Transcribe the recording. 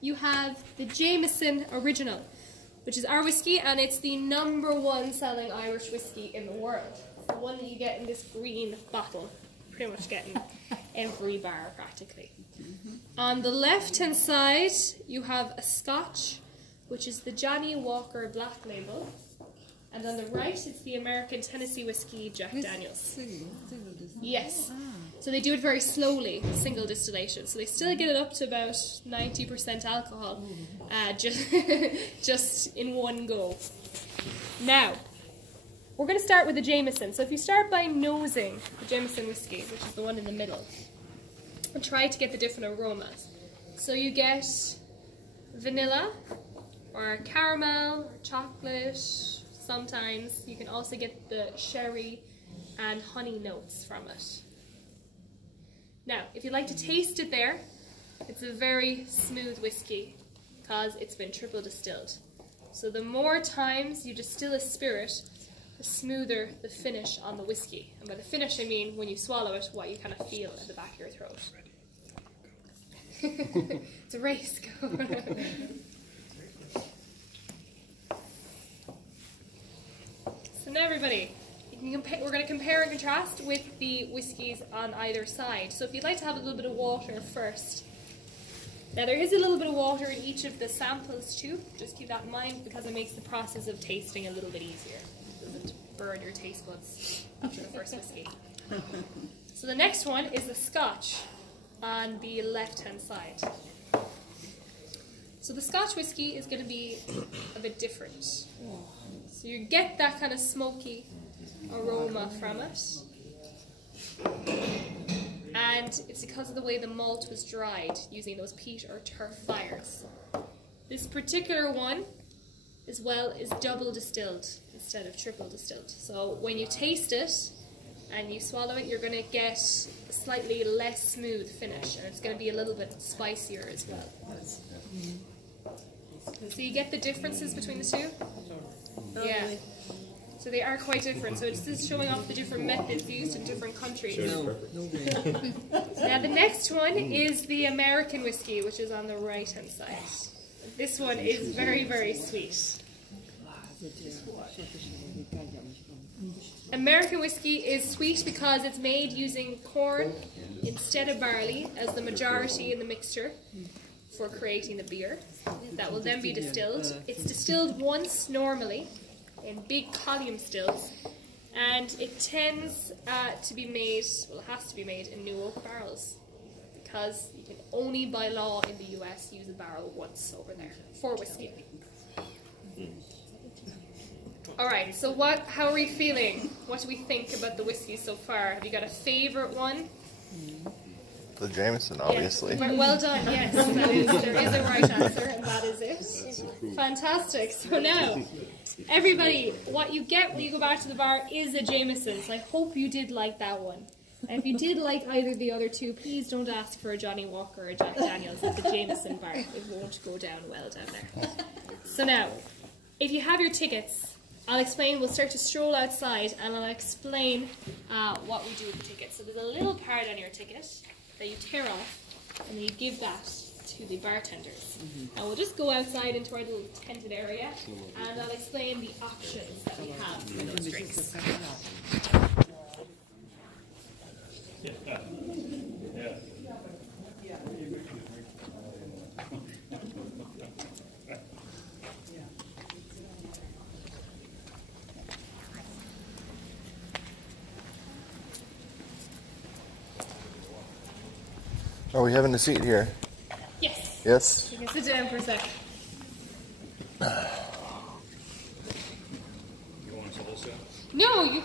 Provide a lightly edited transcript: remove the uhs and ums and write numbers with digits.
you have the Jameson Original, which is our whiskey, and it's the #1 selling Irish whiskey in the world. It's the one that you get in this green bottle. Pretty much getting every bar practically. On the left-hand side, you have a Scotch, which is the Johnny Walker Black Label. And on the right, it's the American Tennessee whiskey Jack Daniels. Yes. So they do it very slowly, single distillation. So they still get it up to about 90% alcohol, just in one go. Now, we're going to start with the Jameson. So if you start by nosing the Jameson whiskey, which is the one in the middle, and try to get the different aromas. So you get vanilla, or caramel, or chocolate. Sometimes you can also get the sherry and honey notes from it. Now, if you'd like to taste it there, it's a very smooth whiskey because it's been triple distilled. So the more times you distill a spirit, the smoother the finish on the whiskey. And by the finish, I mean when you swallow it, what you kind of feel at the back of your throat. It's a race. Go. So now everybody, we're going to compare and contrast with the whiskies on either side. So if you'd like to have a little bit of water first. Now there is a little bit of water in each of the samples too. Just keep that in mind because it makes the process of tasting a little bit easier. It doesn't burn your taste buds after the first whiskey. So the next one is the Scotch on the left-hand side. So the Scotch whiskey is going to be a bit different. So you get that kind of smoky aroma from it. And it's because of the way the malt was dried using those peat or turf fires. This particular one, as well, is double distilled instead of triple distilled. So when you taste it and you swallow it, you're going to get a slightly less smooth finish, and it's going to be a little bit spicier as well. So you get the differences between the two? Yeah. So they are quite different. So it's just showing off the different methods used in different countries. Now the next one is the American whiskey, which is on the right-hand side. This one is very, very sweet. American whiskey is sweet because it's made using corn instead of barley as the majority in the mixture for creating the beer. That will then be distilled. It's distilled once normally in big column stills, and it tends to be made, well, it has to be made in new oak barrels because you can only by law in the US use a barrel once over there for whiskey. Alright, so how are we feeling? What do we think about the whiskey so far? Have you got a favourite one? The Jameson, obviously. Yes. Well done, yes. There is a right answer, and that is it. Fantastic. So now, everybody, what you get when you go back to the bar is a Jameson. So I hope you did like that one. And if you did like either of the other two, please don't ask for a Johnny Walker or a Jack Daniels at the Jameson bar. It won't go down well down there. So now, if you have your tickets, I'll explain, we'll start to stroll outside and I'll explain what we do with the tickets. So there's a little card on your ticket that you tear off and then you give that to the bartenders. And we'll just go outside into our little tented area and I'll explain the options that we have for those drinks. Are we having a seat here? Yes. Yes? You can sit down for a sec. You want to sit this down? No, you